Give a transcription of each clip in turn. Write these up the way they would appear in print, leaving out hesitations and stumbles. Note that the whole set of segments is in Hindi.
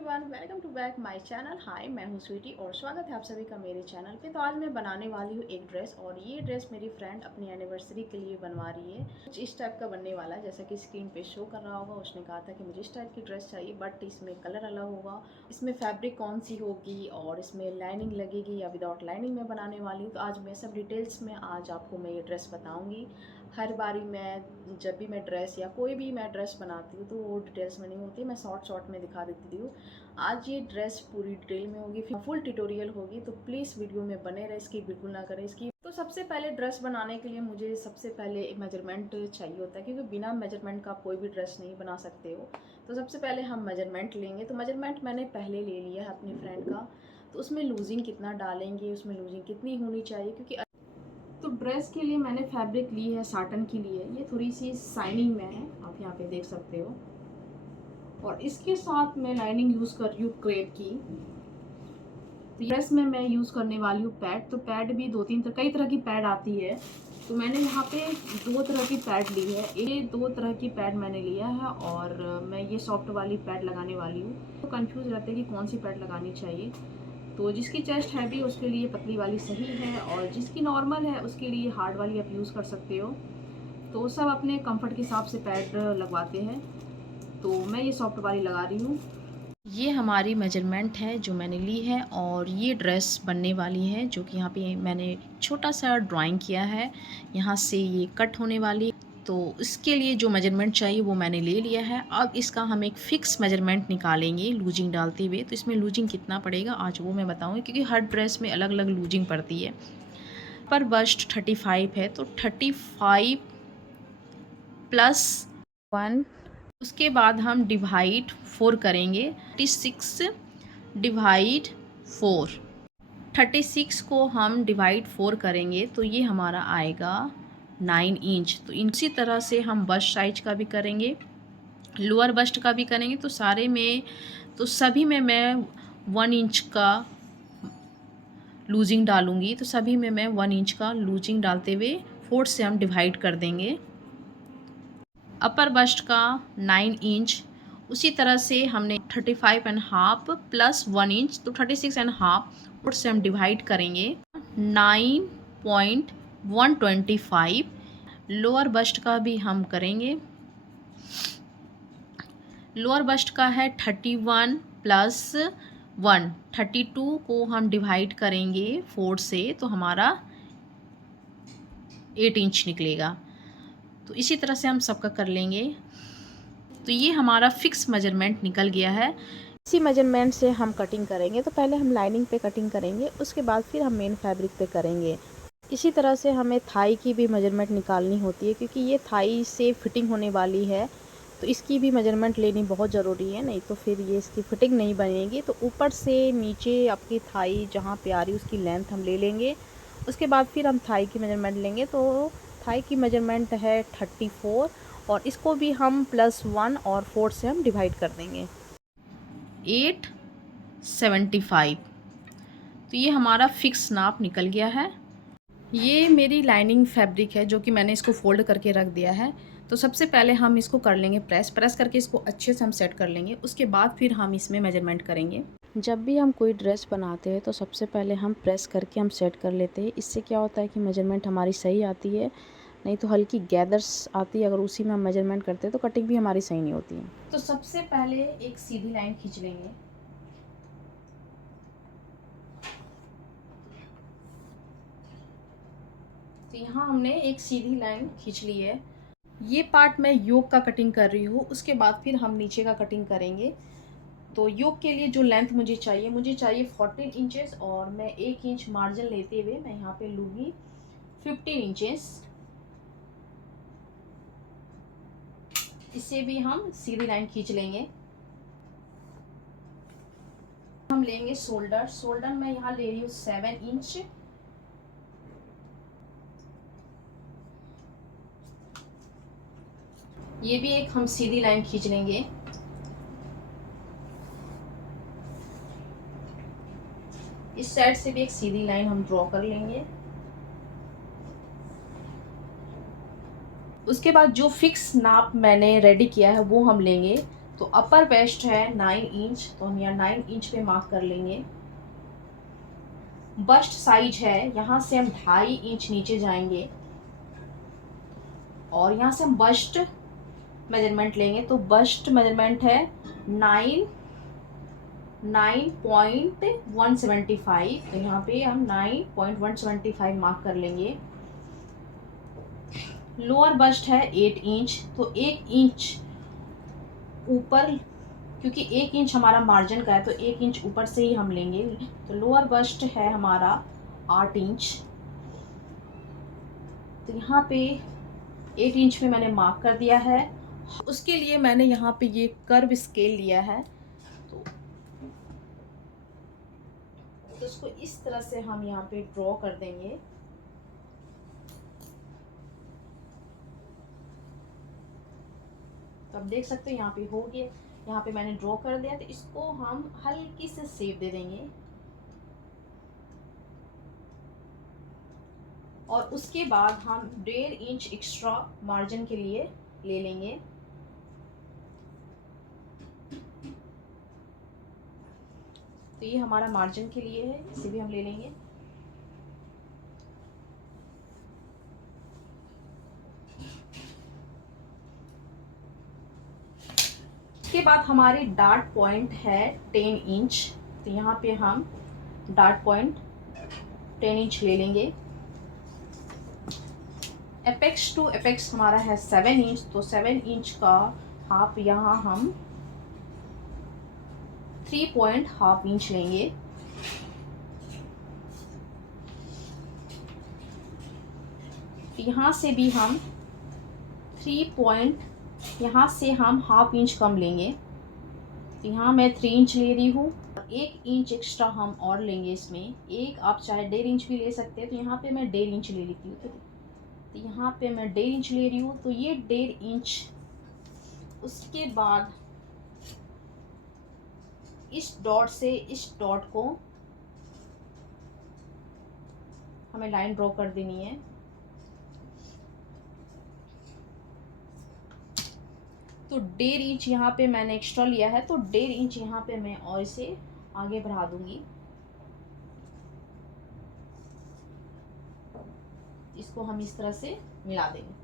Everyone, welcome to back my channel. Hi, मैं हूँ स्वीटी और स्वागत है आप सभी का मेरे चैनल पे। तो आज मैं बनाने वाली हूँ एक ड्रेस, और ये ड्रेस मेरी फ्रेंड अपनी एनिवर्सरी के लिए बनवा रही है। कुछ इस टाइप का बनने वाला है, जैसा कि स्क्रीन पे शो कर रहा होगा। उसने कहा था कि मुझे इस टाइप की ड्रेस चाहिए, बट इसमें कलर अलग होगा, इसमें फैब्रिक कौन सी होगी और इसमें लाइनिंग लगेगी या विदाउट लाइनिंग में बनाने वाली हूँ। तो आज मैं सब डिटेल्स में आज आपको मैं ये ड्रेस बताऊँगी। हर बारी मैं जब भी मैं ड्रेस या कोई भी मैं ड्रेस बनाती हूँ तो वो डिटेल्स में नहीं होती, मैं शॉर्ट में दिखा देती हूँ। आज ये ड्रेस पूरी डिटेल में होगी, फिर फुल ट्यूटोरियल होगी, तो प्लीज़ वीडियो में बने रहे, इसकी बिल्कुल ना करें इसकी। तो सबसे पहले ड्रेस बनाने के लिए मुझे सबसे पहले एक मेजरमेंट चाहिए होता है, क्योंकि बिना मेजरमेंट का आप कोई भी ड्रेस नहीं बना सकते हो। तो सबसे पहले हम मेजरमेंट लेंगे। तो मेजरमेंट मैंने पहले ले लिया है अपनी फ्रेंड का। तो उसमें लूजिंग कितना डालेंगे, उसमें लूजिंग कितनी होनी चाहिए, क्योंकि तो ड्रेस के लिए मैंने फैब्रिक ली है साटन की ली है। ये थोड़ी सी शाइनिंग में है, आप यहाँ पे देख सकते हो। और इसके साथ मैं लाइनिंग यूज़ कर रही हूँ क्रेप की। तो ड्रेस में मैं यूज़ करने वाली हूँ पैड। तो पैड भी कई तरह की पैड आती है। तो मैंने यहाँ पे 2 तरह की पैड ली है। ये 2 तरह की पैड मैंने लिया है, और मैं ये सॉफ्ट वाली पैड लगाने वाली हूँ। तो कंफ्यूज रहते हैं कि कौन सी पैड लगानी चाहिए। तो जिसकी चेस्ट हैवी उसके लिए पतली वाली सही है, और जिसकी नॉर्मल है उसके लिए हार्ड वाली आप यूज़ कर सकते हो। तो सब अपने कंफर्ट के हिसाब से पैड लगवाते हैं। तो मैं ये सॉफ्ट वाली लगा रही हूँ। ये हमारी मेजरमेंट है जो मैंने ली है, और ये ड्रेस बनने वाली है, जो कि यहाँ पे मैंने छोटा सा ड्राइंग किया है। यहाँ से ये कट होने वाली। तो इसके लिए जो मेजरमेंट चाहिए वो मैंने ले लिया है। अब इसका हम एक फ़िक्स मेजरमेंट निकालेंगे लूजिंग डालते हुए। तो इसमें लूजिंग कितना पड़ेगा आज वो मैं बताऊँगी, क्योंकि हर ड्रेस में अलग अलग लूजिंग पड़ती है। पर बस्ट 35 है, तो 35 प्लस 1। उसके बाद हम डिवाइड 4 करेंगे। 36 डिवाइड 4, 36 को हम डिवाइड 4 करेंगे तो ये हमारा आएगा 9 इंच। तो इसी तरह से हम बस्ट साइज का भी करेंगे, लोअर बस्ट का भी करेंगे। तो सभी में मैं 1 इंच का लूजिंग डालूँगी। तो सभी में मैं 1 इंच का लूजिंग डालते हुए 4 से हम डिवाइड कर देंगे। अपर बस्ट का 9 इंच, उसी तरह से हमने 35.5 प्लस 1 इंच, तो 36.5 और से हम डिवाइड करेंगे 9.125। लोअर बस्ट का भी हम करेंगे। लोअर बस्ट का है 31 प्लस 1, 32 को हम डिवाइड करेंगे 4 से, तो हमारा 8 इंच निकलेगा। तो इसी तरह से हम सबका कर लेंगे। तो ये हमारा फिक्स मेजरमेंट निकल गया है। इसी मेजरमेंट से हम कटिंग करेंगे। तो पहले हम लाइनिंग पे कटिंग करेंगे, उसके बाद फिर हम मेन फैब्रिक पे करेंगे। इसी तरह से हमें थाई की भी मेजरमेंट निकालनी होती है, क्योंकि ये थाई से फिटिंग होने वाली है। तो इसकी भी मेजरमेंट लेनी बहुत ज़रूरी है, नहीं तो फिर ये इसकी फिटिंग नहीं बनेगी। तो ऊपर से नीचे आपकी थाई जहाँ पे आ रही है उसकी लेंथ हम ले लेंगे। उसके बाद फिर हम थाई की मेजरमेंट लेंगे। तो थाई की मेजरमेंट है 34, और इसको भी हम +1 और 4 से हम डिवाइड कर देंगे 875। तो ये हमारा फिक्स नाप निकल गया है। ये मेरी लाइनिंग फैब्रिक है, जो कि मैंने इसको फोल्ड करके रख दिया है। तो सबसे पहले हम इसको कर लेंगे प्रेस करके इसको अच्छे से हम सेट कर लेंगे। उसके बाद फिर हम इसमें मेजरमेंट करेंगे। जब भी हम कोई ड्रेस बनाते हैं तो सबसे पहले हम प्रेस करके हम सेट कर लेते हैं। इससे क्या होता है कि मेजरमेंट हमारी सही आती है, नहीं तो हल्की गैदर्स आती है। अगर उसी में हम मेजरमेंट करते हैं तो कटिंग भी हमारी सही नहीं होती है। तो सबसे पहले एक सीधी लाइन खींच लेंगे। तो यहाँ हमने एक सीधी लाइन खींच ली है। ये पार्ट मैं योक का कटिंग कर रही हूँ, उसके बाद फिर हम नीचे का कटिंग करेंगे। तो योक के लिए जो लेंथ मुझे चाहिए 14 इंचेस, और मैं 1 इंच मार्जिन लेते हुए मैं यहाँ पे लूँगी 15 इंचेस। इससे भी हम सीधी लाइन खींच लेंगे। हम लेंगे शोल्डर मैं यहाँ ले रही हूँ 7 इंच। ये भी एक हम सीधी लाइन खींच लेंगे। इस साइड से भी एक सीधी लाइन हम ड्रॉ कर लेंगे। उसके बाद जो फिक्स नाप मैंने रेडी किया है वो हम लेंगे। तो अपर वेस्ट है 9 इंच, तो हम यहाँ 9 इंच पे मार्क कर लेंगे। बस्ट साइज है, यहाँ से हम 2.5 इंच नीचे जाएंगे और यहाँ से हम बस्ट मेजरमेंट लेंगे। तो बस्ट मेजरमेंट है 9.175, तो यहाँ पे हम 9.175 मार्क कर लेंगे। लोअर बस्ट है 8 इंच, तो 1 इंच ऊपर, क्योंकि 1 इंच हमारा मार्जिन का है तो 1 इंच ऊपर से ही हम लेंगे। तो लोअर बस्ट है हमारा 8 इंच, तो यहाँ पे 8 इंच में मैंने मार्क कर दिया है। उसके लिए मैंने यहाँ पे ये कर्व स्केल लिया है, तो इसको इस तरह से हम यहाँ पे ड्रॉ कर देंगे। तो आप देख सकते हो यहाँ पे हो गया, यहाँ पे मैंने ड्रॉ कर दिया। तो इसको हम हल्की से शेप दे देंगे और उसके बाद हम 1.5 इंच एक्स्ट्रा मार्जिन के लिए ले लेंगे। तो ये हमारा मार्जिन के लिए है, इसे भी हम ले लेंगे। इसके बाद हमारी डार्ट पॉइंट है 10 इंच, तो यहाँ पे हम डार्ट पॉइंट 10 इंच ले लेंगे। एपेक्स टू एपेक्स हमारा है 7 इंच, तो 7 इंच का हाफ यहाँ हम 3.5 इंच लेंगे। यहाँ से भी हम 3 यहाँ से हम हाफ इंच कम लेंगे। तो यहाँ मैं 3 इंच ले रही हूँ, 1 इंच एक्स्ट्रा हम और लेंगे इसमें। एक आप चाहे 1.5 इंच भी ले सकते हैं, तो यहाँ पे मैं 1.5 इंच ले लेती हूँ। तो यहाँ पे मैं 1.5 इंच ले रही हूँ, तो ये 1.5 इंच। उसके बाद इस डॉट से इस डॉट को हमें लाइन ड्रॉ कर देनी है। तो 1.5 इंच यहाँ पे मैंने एक्स्ट्रा लिया है, तो 1.5 इंच यहाँ पे मैं और इसे आगे बढ़ा दूंगी। इसको हम इस तरह से मिला देंगे।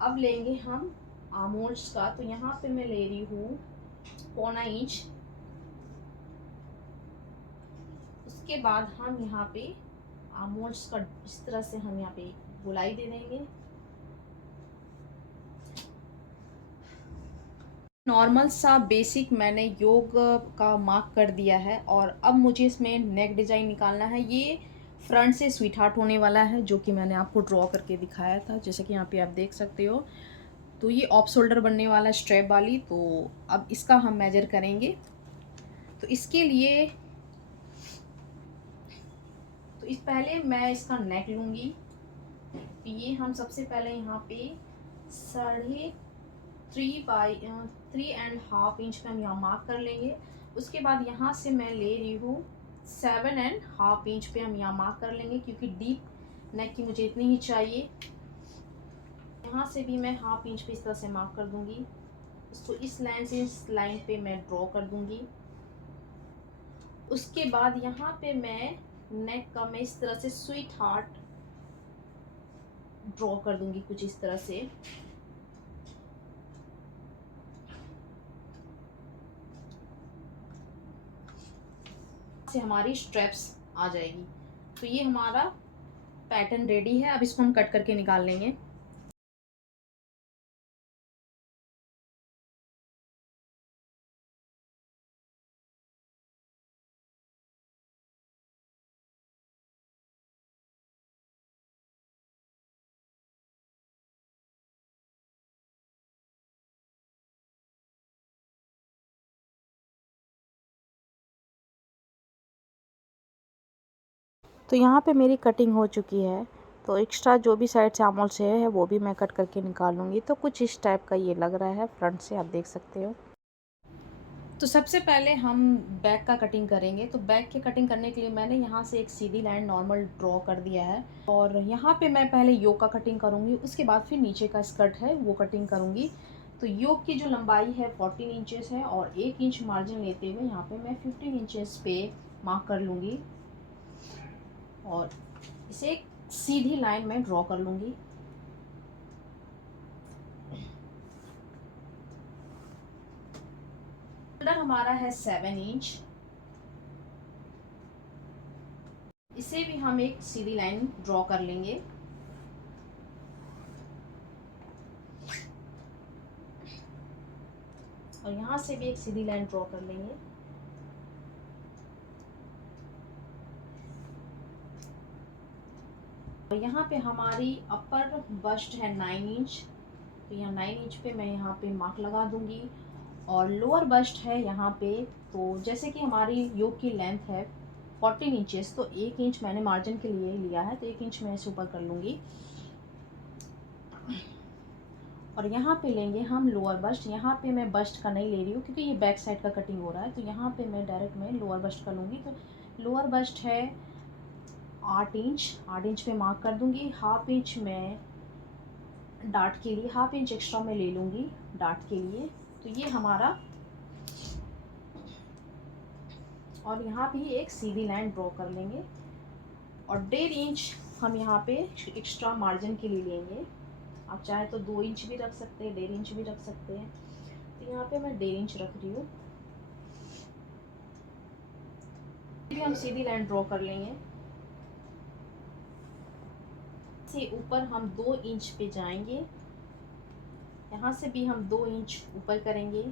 अब लेंगे हम आर्महोल्स का, तो यहाँ पे मैं ले रही हूँ 1.25 इंच। उसके बाद हम यहाँ पे आर्महोल्स का इस तरह से हम यहाँ पे गोलाई दे देंगे। नॉर्मल सा बेसिक मैंने योग का मार्क कर दिया है और अब मुझे इसमें नेक डिज़ाइन निकालना है। ये फ्रंट से स्वीट हार्ट होने वाला है, जो कि मैंने आपको ड्रॉ करके दिखाया था, जैसे कि यहाँ पे आप देख सकते हो। तो ये ऑफ शोल्डर बनने वाला स्ट्रैप वाली। तो अब इसका हम मेजर करेंगे। तो इसके लिए तो इस पहले मैं इसका नेक लूँगी। तो ये हम सबसे पहले यहाँ पे 3.5 इंच का हम यहाँ मार्क कर लेंगे। उसके बाद यहाँ से मैं ले रही हूँ 7.5 इंच पे हम यहाँ मार्क कर लेंगे, क्योंकि डीप नेक की मुझे इतनी ही चाहिए। यहाँ से भी मैं हाफ इंच पे इस तरह से मार्क कर दूँगी। इसको इस लाइन से इस लाइन पे मैं ड्रॉ कर दूँगी। उसके बाद यहाँ पे मैं नेक का मैं इस तरह से स्वीट हार्ट ड्रॉ कर दूंगी, कुछ इस तरह से। हमारी स्ट्रैप्स आ जाएगी। तो ये हमारा पैटर्न रेडी है। अब इसको हम कट करके निकाल लेंगे। तो यहाँ पे मेरी कटिंग हो चुकी है। तो एक्स्ट्रा जो भी साइड से आर्महोल से है वो भी मैं कट करके निकाल लूँगी। तो कुछ इस टाइप का ये लग रहा है फ्रंट से, आप देख सकते हो। तो सबसे पहले हम बैक का कटिंग करेंगे। तो बैक की कटिंग करने के लिए मैंने यहाँ से एक सीधी लाइन नॉर्मल ड्रॉ कर दिया है और यहाँ पे मैं पहले योक का कटिंग करूँगी, उसके बाद फिर नीचे का स्कर्ट है वो कटिंग करूँगी। तो योक की जो लंबाई है 14 इंचेस है और 1 इंच मार्जिन लेते हुए यहाँ पे मैं 15 इंचेस पे मार्क कर लूँगी और इसे एक सीधी लाइन में ड्रॉ कर लूँगी। शोल्डर हमारा है 7 इंच, इसे भी हम एक सीधी लाइन ड्रॉ कर लेंगे। और यहाँ से भी एक सीधी लाइन ड्रॉ कर लेंगे। और यहाँ पे हमारी अपर बस्ट है 9 इंच, तो यहाँ 9 इंच पे मैं यहाँ पे मार्क लगा दूंगी। और लोअर बस्ट है यहाँ पे, तो जैसे कि हमारी योक की लेंथ है 14 इंचेस, तो 1 इंच मैंने मार्जिन के लिए लिया है, तो 1 इंच मैं इसे ऊपर कर लूँगी। और यहाँ पे लेंगे हम लोअर बस्ट। यहाँ पे मैं बस्ट का नहीं ले रही हूँ क्योंकि ये बैक साइड का कटिंग हो रहा है, तो यहाँ पे मैं डायरेक्ट में लोअर बस्ट का लूँगी। तो लोअर बस्ट है 8 इंच, 8 इंच पे मार्क कर दूँगी। हाफ इंच मैं डार्ट के लिए, हाफ इंच एक्स्ट्रा मैं ले लूँगी डार्ट के लिए। तो ये हमारा, और यहाँ भी एक सीधी लाइन ड्रॉ कर लेंगे और 1.5 इंच हम यहाँ पे एक्स्ट्रा मार्जिन के लिए लेंगे। आप चाहे तो 2 इंच भी रख सकते हैं, 1.5 इंच भी रख सकते हैं। तो यहाँ पे मैं 1.5 इंच रख रही हूँ। भी हम सीधी लाइन ड्रॉ कर लेंगे। से ऊपर हम 2 इंच पे जाएंगे, यहाँ से भी हम 2 इंच ऊपर करेंगे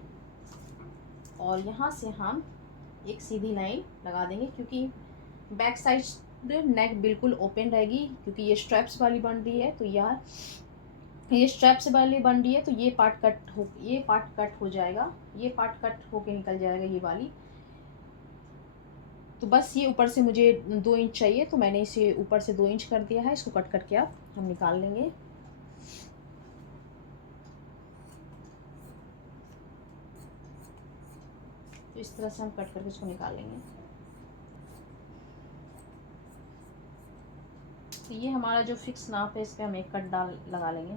और यहाँ से हम एक सीधी लाइन लगा देंगे क्योंकि बैक साइड नेक बिल्कुल ओपन रहेगी क्योंकि ये स्ट्रैप्स वाली बन रही है। तो यार ये स्ट्रैप्स वाली बन रही है, तो ये पार्ट कट हो जाएगा, ये पार्ट कट होके निकल जाएगा ये वाली। तो बस ये ऊपर से मुझे 2 इंच चाहिए, तो मैंने इसे ऊपर से 2 इंच कर दिया है। इसको कट करके अब हम निकाल लेंगे। तो इस तरह से हम कट करके इसको निकाल लेंगे। तो ये हमारा जो फिक्स नाप है, इस पर हम एक कट लगा लेंगे।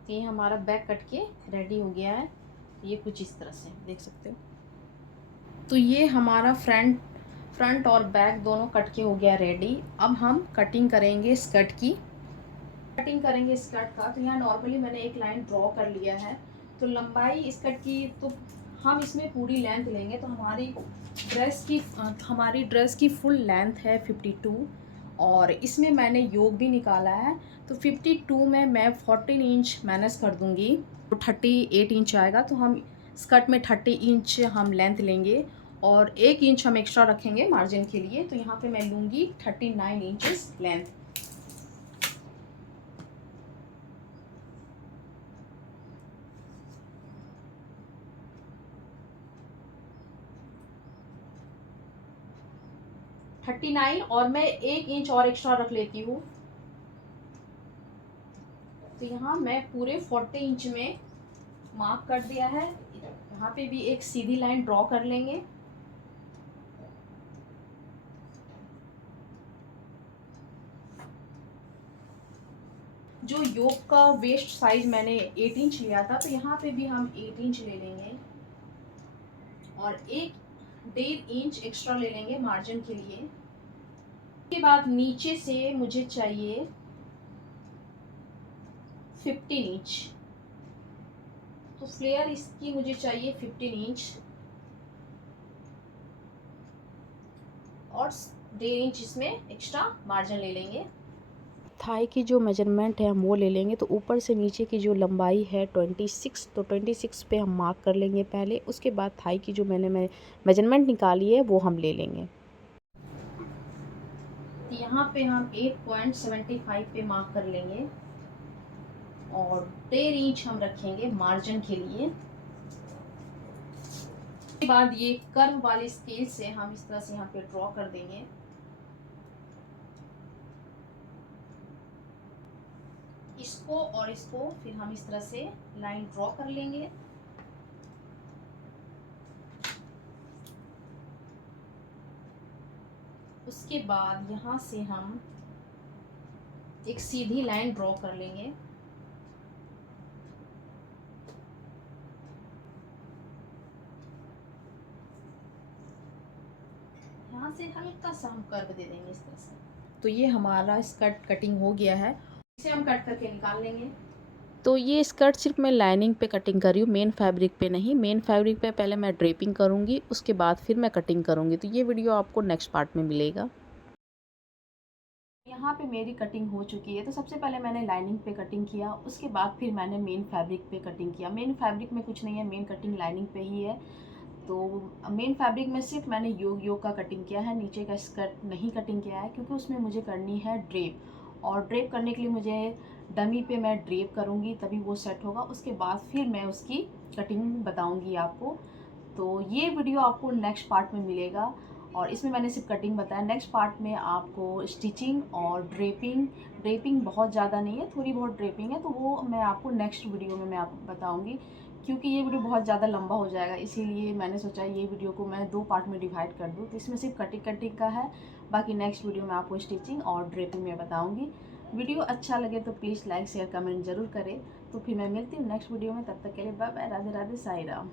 तो ये हमारा बैक कट के रेडी हो गया है। ये कुछ इस तरह से देख सकते हो। तो ये हमारा फ्रंट और बैक दोनों कट के हो गया रेडी। अब हम कटिंग करेंगे स्कर्ट की। कटिंग करेंगे स्कर्ट का, तो यहाँ नॉर्मली मैंने एक लाइन ड्रॉ कर लिया है। तो लंबाई स्कर्ट की, तो हम इसमें पूरी लेंथ लेंगे। तो हमारी ड्रेस की फुल लेंथ है 52 और इसमें मैंने योग भी निकाला है। तो 52 में मैं 14 इंच माइनस कर दूंगी, तो 38 इंच आएगा। तो हम स्कर्ट में 30 इंच हम लेंथ लेंगे और 1 इंच हम एक्स्ट्रा रखेंगे मार्जिन के लिए। तो यहाँ पे मैं लूँगी 39 इंचेस लेंथ। थर्टी नाइन और मैं 1 इंच और एक्स्ट्रा रख लेती हूँ। तो यहाँ मैं पूरे 40 इंच में मार्क कर दिया है। यहाँ पे भी एक सीधी लाइन ड्रॉ कर लेंगे। जो योक का वेस्ट साइज मैंने 8 इंच लिया था, तो यहाँ पे भी हम 8 इंच ले लेंगे और 1.5 इंच एक्स्ट्रा ले लेंगे मार्जिन के लिए। उसके बाद नीचे से मुझे चाहिए 15 इंच, तो फ्लेयर इसकी मुझे चाहिए 15 इंच और 1.5 इंच इसमें एक्स्ट्रा मार्जिन ले लेंगे। थाई की जो मेजरमेंट है हम वो ले लेंगे। तो ऊपर से नीचे की जो लंबाई है 26, तो 26 पे हम मार्क कर लेंगे पहले। उसके बाद थाई की जो मैंने मेजरमेंट निकाली है वो हम ले लेंगे। यहाँ पे हम 8.75 पे मार्क कर लेंगे और 1.5 इंच हम रखेंगे मार्जिन के लिए। उसके बाद ये कर्व वाले स्केल से हम इस तरह से यहाँ पे ड्रॉ कर देंगे। इसको और इसको फिर हम इस तरह से लाइन ड्रॉ कर लेंगे। उसके बाद यहाँ से हम एक सीधी लाइन ड्रॉ कर लेंगे। यहाँ से हल्का सा हम कर्व दे देंगे इस तरह से। तो ये हमारा स्कर्ट कटिंग हो गया है, इसे हम कट करके निकाल लेंगे। तो ये स्कर्ट सिर्फ मैं लाइनिंग पे कटिंग कर रही हूँ, मेन फैब्रिक पे नहीं। मेन फैब्रिक पे पहले मैं ड्रेपिंग करूँगी, उसके बाद फिर मैं कटिंग करूँगी। तो ये वीडियो आपको नेक्स्ट पार्ट में मिलेगा। यहाँ पे मेरी कटिंग हो चुकी है। तो सबसे पहले मैंने लाइनिंग पे कटिंग किया, उसके बाद फिर मैंने मेन फैब्रिक पे कटिंग किया। मेन फैब्रिक में कुछ नहीं है, मेन कटिंग लाइनिंग पे ही है। तो मेन फैब्रिक में सिर्फ मैंने योग का कटिंग किया है, नीचे का स्कर्ट नहीं कटिंग किया है, क्योंकि उसमें मुझे करनी है ड्रेप। और ड्रेप करने के लिए मुझे डमी पे मैं ड्रेप करूँगी, तभी वो सेट होगा। उसके बाद फिर मैं उसकी कटिंग बताऊँगी आपको। तो ये वीडियो आपको नेक्स्ट पार्ट में मिलेगा, और इसमें मैंने सिर्फ कटिंग बताया। नेक्स्ट पार्ट में आपको स्टिचिंग और ड्रेपिंग बहुत ज़्यादा नहीं है, थोड़ी बहुत ड्रेपिंग है, तो वो मैं आपको नेक्स्ट वीडियो में मैं आपको बताऊँगी। क्योंकि ये वीडियो बहुत ज़्यादा लंबा हो जाएगा, इसीलिए मैंने सोचा ये वीडियो को मैं 2 पार्ट में डिवाइड कर दूँ। तो इसमें सिर्फ कटिंग का है, बाकी नेक्स्ट वीडियो में आपको स्टिचिंग और ड्रेपिंग में बताऊँगी। वीडियो अच्छा लगे तो प्लीज़ लाइक शेयर कमेंट ज़रूर करें। तो फिर मैं मिलती हूँ नेक्स्ट वीडियो में, तब तक के लिए बाय बाय, राधे राधे, साईं राम।